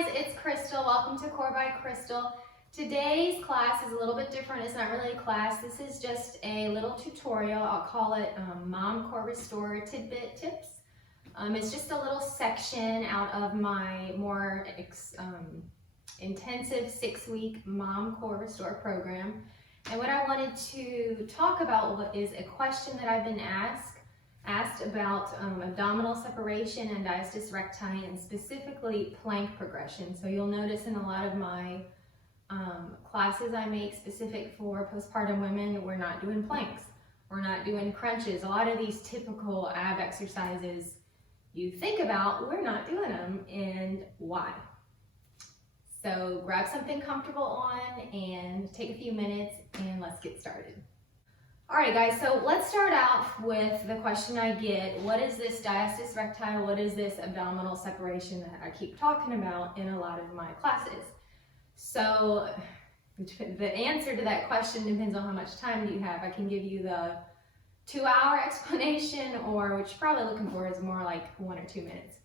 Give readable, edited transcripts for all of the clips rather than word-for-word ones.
guys, it's Crystal. Welcome to Core by Crystal. Today's class is a little bit different. It's not really a class. This is just a little tutorial. I'll call it Mom Core Restore Tidbit Tips. It's just a little section out of my more intensive 6-week Mom Core Restore program. And what I wanted to talk about is a question that I've been asked about abdominal separation and diastasis recti, and specifically plank progression. So you'll notice in a lot of my classes I make specific for postpartum women, we're not doing planks, we're not doing crunches. A lot of these typical ab exercises you think about, we're not doing them, and why? So grab something comfortable on and take a few minutes and let's get started. All right guys, so let's start off with the question I get. What is this diastasis recti? What is this abdominal separation that I keep talking about in a lot of my classes? So the answer to that question depends on how much time you have. I can give you the 2-hour explanation, or what you're probably looking for is more like 1 or 2 minutes.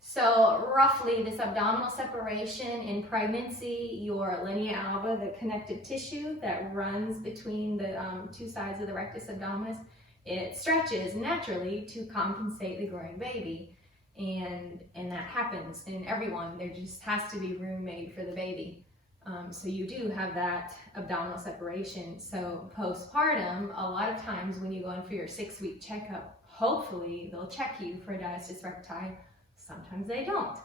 So roughly, this abdominal separation in pregnancy, your linea alba, the connective tissue that runs between the two sides of the rectus abdominis, it stretches naturally to compensate the growing baby. And that happens in everyone. There just has to be room made for the baby. So you do have that abdominal separation. So postpartum, a lot of times when you go in for your 6-week checkup, hopefully they'll check you for diastasis recti. Sometimes they don't.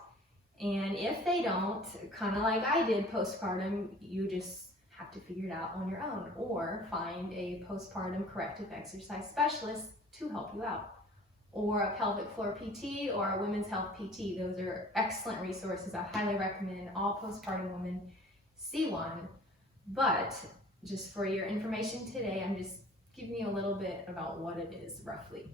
And if they don't, kind of like I did postpartum, you just have to figure it out on your own, or find a postpartum corrective exercise specialist to help you out, or a pelvic floor PT or a women's health PT. Those are excellent resources. I highly recommend all postpartum women see one. But just for your information today, I'm just giving you a little bit about what it is roughly.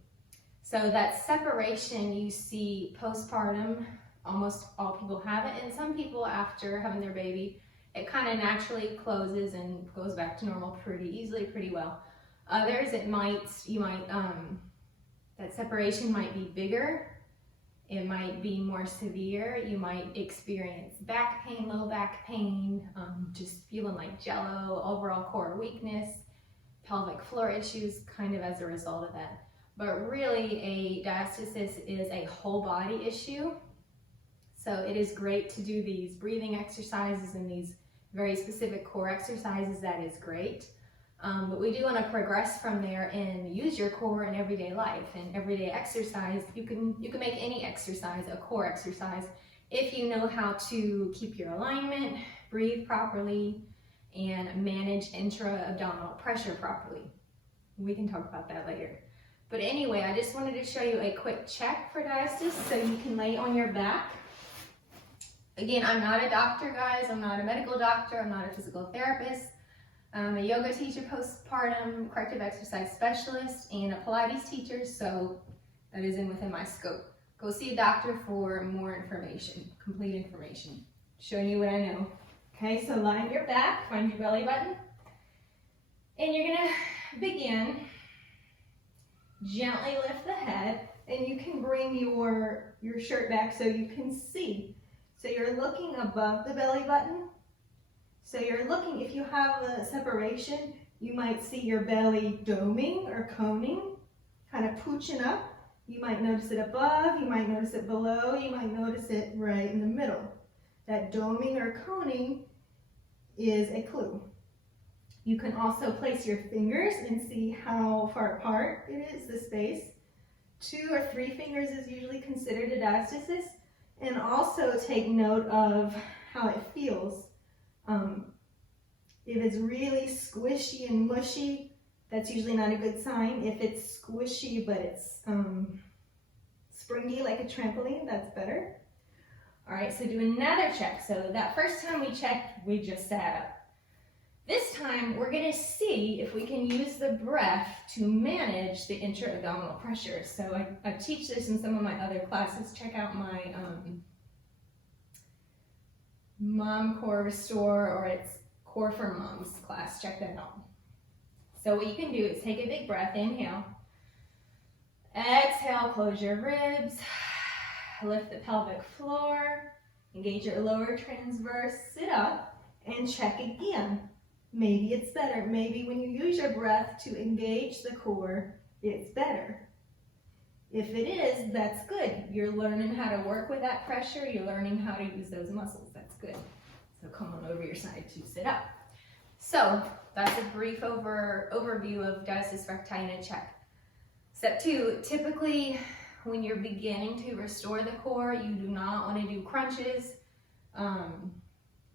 So that separation you see postpartum, almost all people have it, and some people after having their baby, it kind of naturally closes and goes back to normal pretty easily, pretty well. Others, that separation might be bigger, it might be more severe, you might experience back pain, low back pain, just feeling like jello, overall core weakness, pelvic floor issues kind of as a result of that. But really, a diastasis is a whole body issue. So it is great to do these breathing exercises and these very specific core exercises. That is great. But we do want to progress from there and use your core in everyday life and everyday exercise. You can make any exercise a core exercise if you know how to keep your alignment, breathe properly, and manage intra-abdominal pressure properly. We can talk about that later. But anyway, I just wanted to show you a quick check for diastasis so you can lay on your back. Again, I'm not a doctor, guys. I'm not a medical doctor. I'm not a physical therapist. I'm a yoga teacher, postpartum corrective exercise specialist, and a Pilates teacher, so that is within my scope. Go see a doctor for more information, complete information, showing you what I know. Okay, so lie on your back, find your belly button, and you're gonna begin. Gently lift the head, and you can bring your shirt back so you can see. So you're looking above the belly button. So you're looking, if you have a separation, you might see your belly doming or coning, kind of pooching up. You might notice it above, you might notice it below, you might notice it right in the middle. That doming or coning is a clue. You can also place your fingers and see how far apart it is, the space. 2 or 3 fingers is usually considered a diastasis. And also take note of how it feels. If it's really squishy and mushy, that's usually not a good sign. If it's squishy but it's springy like a trampoline, that's better. All right, so do another check. So that first time we checked, we just sat up. This time, we're gonna see if we can use the breath to manage the intra-abdominal pressure. So I teach this in some of my other classes. Check out my Mom Core Restore, or it's Core for Moms class. Check that out. So what you can do is take a big breath, inhale. Exhale, close your ribs. Lift the pelvic floor. Engage your lower transverse, sit up, and check again. Maybe it's better. Maybe when you use your breath to engage the core, it's better. If it is, that's good. You're learning how to work with that pressure. You're learning how to use those muscles. That's good. So come on over your side to sit up. So that's a brief overview of diastasis recti in a check. Step 2, typically when you're beginning to restore the core, you do not want to do crunches,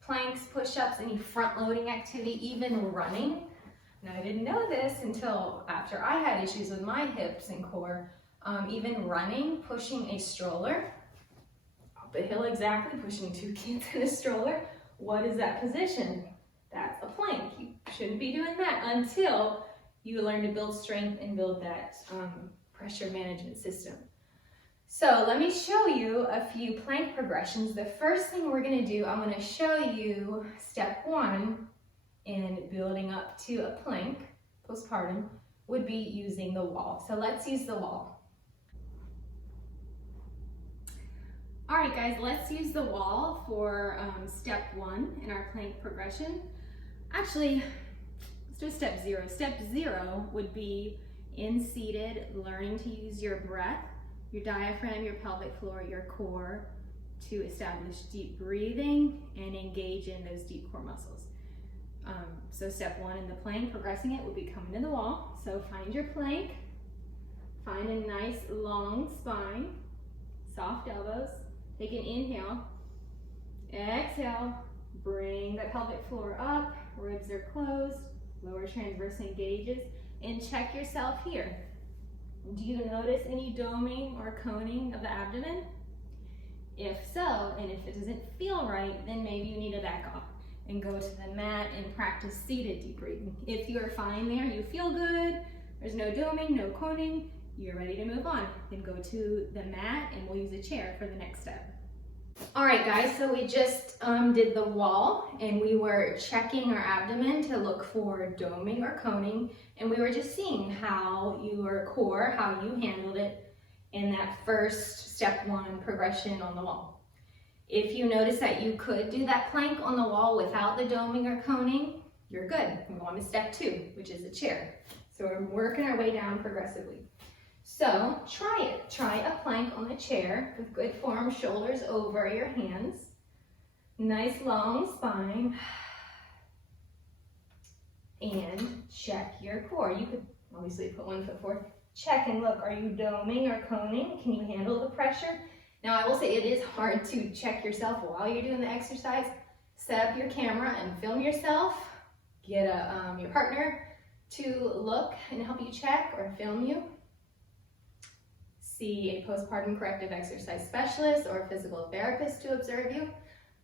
planks, push-ups, any front-loading activity, even running. Now I didn't know this until after I had issues with my hips and core. Even running, pushing a stroller, up a hill exactly, pushing 2 kids in a stroller. What is that position? That's a plank. You shouldn't be doing that until you learn to build strength and build that pressure management system. So let me show you a few plank progressions. The first thing we're going to do, I'm going to show you step 1 in building up to a plank, postpartum, would be using the wall. So let's use the wall. All right, guys, let's use the wall for step 1 in our plank progression. Actually, let's do step 0. Step 0 would be in seated, learning to use your breath, your diaphragm, your pelvic floor, your core to establish deep breathing and engage in those deep core muscles. So step 1 in the plank, progressing it, would be coming to the wall. So find your plank, find a nice long spine, soft elbows, take an inhale, exhale, bring the pelvic floor up, ribs are closed, lower transverse engages, and check yourself here. Do you notice any doming or coning of the abdomen? If so, and if it doesn't feel right, then maybe you need to back off and go to the mat and practice seated deep breathing. If you're fine there, you feel good, there's no doming, no coning, you're ready to move on. Then go to the mat and we'll use a chair for the next step. All right, guys, so we just did the wall and we were checking our abdomen to look for doming or coning, and we were just seeing how your core, how you handled it in that first step 1 progression on the wall. If you notice that you could do that plank on the wall without the doming or coning, you're good. Move on to step 2, which is a chair. So we're working our way down progressively. So try it. Try a plank on the chair with good form, shoulders over your hands. Nice long spine. And check your core. You could obviously put 1 foot forward. Check and look, are you doming or coning? Can you handle the pressure? Now I will say it is hard to check yourself while you're doing the exercise. Set up your camera and film yourself. Get your partner to look and help you check or film you. See a postpartum corrective exercise specialist or a physical therapist to observe you.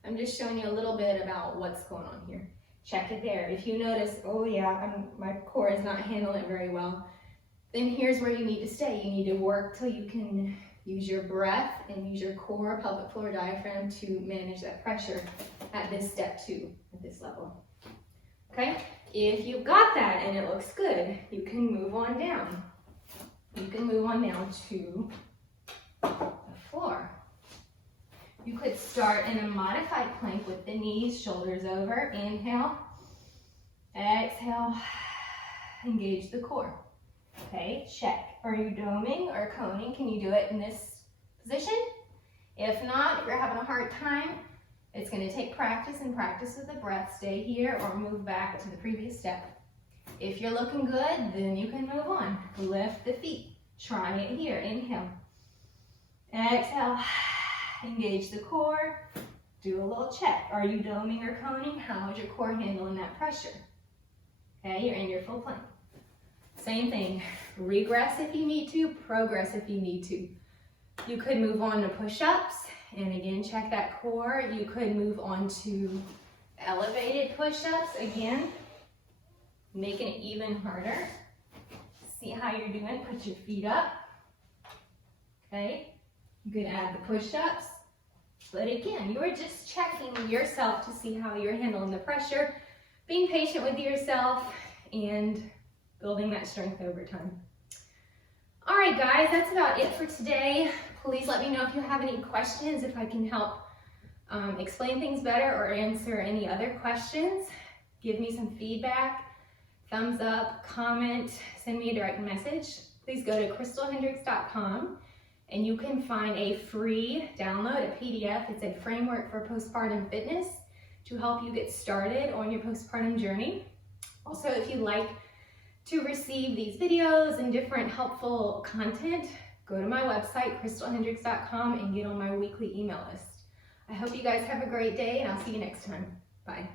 I'm just showing you a little bit about what's going on here. Check it there. If you notice, oh yeah, my core is not handling it very well, then here's where you need to stay. You need to work till you can use your breath and use your core, pelvic floor, diaphragm to manage that pressure at this step 2, at this level. Okay? If you've got that and it looks good, you can move on down. You can move on down to the floor. You could start in a modified plank with the knees, shoulders over. Inhale, exhale, engage the core. Okay, check. Are you doming or coning? Can you do it in this position? If not, if you're having a hard time, it's going to take practice and practice with the breath. Stay here or move back to the previous step. If you're looking good, then you can move on. Lift the feet. Try it here. Inhale. Exhale. Engage the core. Do a little check. Are you doming or coning? How is your core handling that pressure? Okay, you're in your full plank. Same thing. Regress if you need to. Progress if you need to. You could move on to push-ups. And again, check that core. You could move on to elevated push-ups. Again, making it even harder. See how you're doing. Put your feet up. Okay. You could add the push-ups. But again, you are just checking yourself to see how you're handling the pressure, being patient with yourself, and building that strength over time. All right, guys, that's about it for today. Please let me know if you have any questions, if I can help explain things better or answer any other questions. Give me some feedback, thumbs up, comment, send me a direct message. Please go to crystalhendricks.com and you can find a free download, a PDF. It's a framework for postpartum fitness to help you get started on your postpartum journey. Also, if you'd like to receive these videos and different helpful content, go to my website, crystalhendricks.com, and get on my weekly email list. I hope you guys have a great day, and I'll see you next time. Bye.